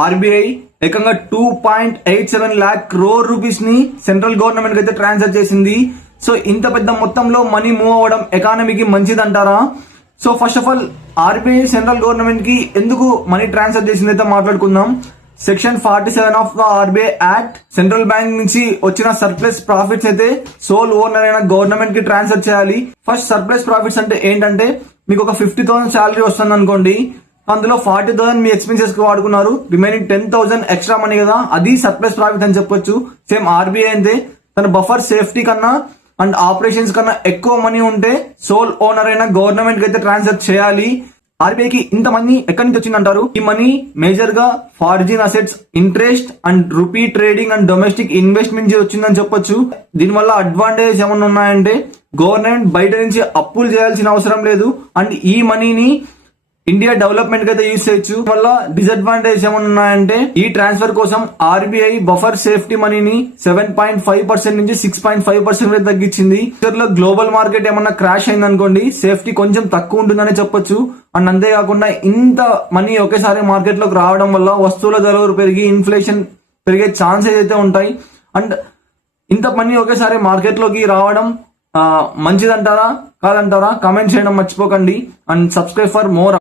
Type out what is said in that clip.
RBI ఏకంగా 2.87 lakh crore rupees ని central government అయితే ట్రాన్స్ఫర్ చేసింది. సో ఇంత పెద్ద మొత్తంలో మనీ మూవ్ అవ్వడం ఎకానమీకి మంచిదంటారా? So first of all RBI central government కి ఎందుకు మనీ ట్రాన్స్ఫర్ చేసింది అయితే మాట్లాడుకుందాం. Section 47 of the RBI act central bank నుంచి వచ్చిన సర్ప్లస్ ప్రాఫిట్స్ అయితే సోల్ ఓనర్ అయిన గవర్నమెంట్ కి ట్రాన్స్ఫర్ చేయాలి. ఫస్ట్ సర్ప్లస్ ప్రాఫిట్స్ అంటే ఏంటంటే మీకు ఒక 50,000 శాలరీ వస్తుంది అనుకోండి, అందులో 40,000 మీ ఎక్స్పెన్సెస్ కి వాడుకున్నారు, రిమైనింగ్ 10,000 ఎక్స్ట్రా మనీ కదా, అది సర్ప్లస్ ప్రాఫిట్ అని చెప్పొచ్చు. సేమ్ ఆర్బీఐ అయితే తన బఫర్ సేఫ్టీ కన్నా అండ్ ఆపరేషన్స్ కన్నా ఎక్కువ మనీ ఉంటే సోల్ ఓనర్ అయిన గవర్నమెంట్ కి అయితే ట్రాన్స్ఫర్ చేయాలి. ఆర్బీఐకి ఇంత మనీ ఎక్కడి నుంచి వచ్చిందంటారు? ఈ మనీ మేజర్ గా foreign assets, interest and rupee trading and domestic investment వచ్చిందని చెప్పొచ్చు. దీనివల్ల అడ్వాంటేజ్ ఏమన్నా ఉన్నాయంటే గవర్నమెంట్ బయట నుంచి అప్పులు చేయాల్సిన అవసరం లేదు అండ్ ఈ మనీని ఇండియా డెవలప్మెంట్ కి అయితే యూజ్ చేయొచ్చు. వల్ల డిసడ్వాంటేజ్ ఏమన్నా ఉన్నాయంటే ఈ ట్రాన్స్ఫర్ కోసం ఆర్బీఐ బఫర్ సేఫ్టీ మనీని 7.5% నుంచి 6.5% తగ్గించింది. ఫ్యూచర్ గ్లోబల్ మార్కెట్ ఏమన్నా క్రాష్ అయింది అనుకోండి, సేఫ్టీ కొంచెం తక్కువ ఉంటుందని చెప్పొచ్చు. అండ్ అంతేకాకుండా ఇంత మనీ ఒకేసారి మార్కెట్ లోకి రావడం వల్ల వస్తువుల ధరలు పెరిగి ఇన్ఫ్లేషన్ పెరిగే ఛాన్సెస్ అయితే ఉంటాయి. అండ్ ఇంత మనీ ఒకేసారి మార్కెట్ లోకి రావడం మంచిదంటారా కాదంటారా? కామెంట్ చేయడం మర్చిపోకండి అండ్ సబ్స్క్రైబ్ ఫర్ మోర్.